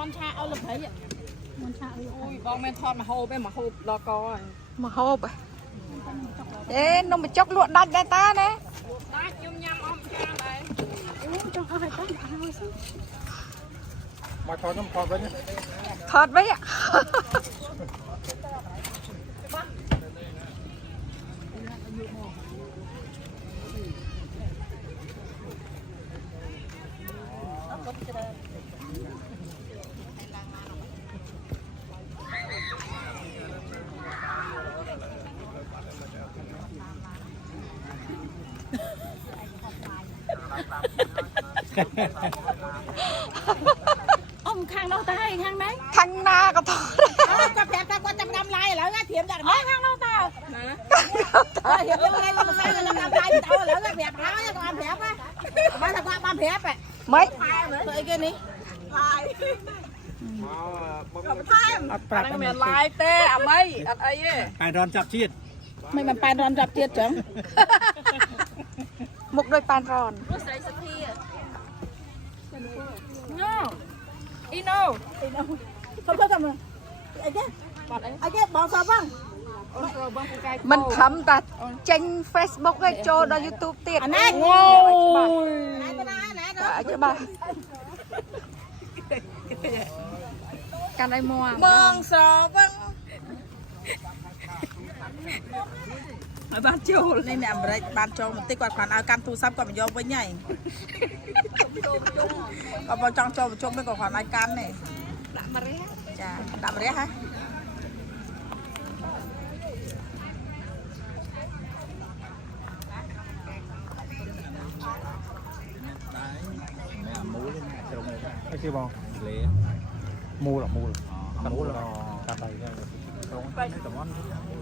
อนชาเอาเลยเฮ้ยมอนชาเอาโอ้ยบองแม่ทอดมาโฮไปมาโฮรอกอมาโฮบเอ๊ะน้องไปจกลวดดัดได้ตาเน่ได้ยุ่มยำอ้อมชาเลยโอ้จงเอาไปตั้งเอาสิ มาถอดน้ำถอดไปเนี่ย ถอดไว้อะ อ้อมข้างเราตายข้างไหน ข้างหน้าก็ถอด ก็แผลตาก็จำนำลายแล้วก็เถียมจากไหนข้างเราตาเถียมอะไรเราไม่เราจำลายที่เอาแล้วก็แผลเท้าจะทำแผลปะมาสักวันมาแผลไป ไม่ เคยกันนี้ลาย ปรับ นั่งเมียลายเต้อะไม่อะไรเย่ ไปดอนจับชีด ไม่มันไปนอนจับเทียดจัง มุกโดยปานรอน ใส่สักทีอ่ะ no อีโน่เขาทำอะไรไอ้แกไอ้แกบอกสอบบ้าง มันทำแต่เจง Facebook ให้โจดยูทูบเตียด อันนั้นโง่ไหนไปไหนไหนเนาะ จะบ้าการไอ้มัว มองสอบบ้างบ้านโจนี่เนี่ยอะไรบ้านโจมันติดกว่าขวัญเอาการทูซับก่อนมันยอมไว้ใหญ่ก็บอจังโจมันโจไม่กว่าขวัญอาการเนี่ยดับมาเรียจ้าดับมาเรียฮะไอ้ที่บอกเละมูหรอมูหรอมูหรอตาไปแค่ตรงไปแต่ว่า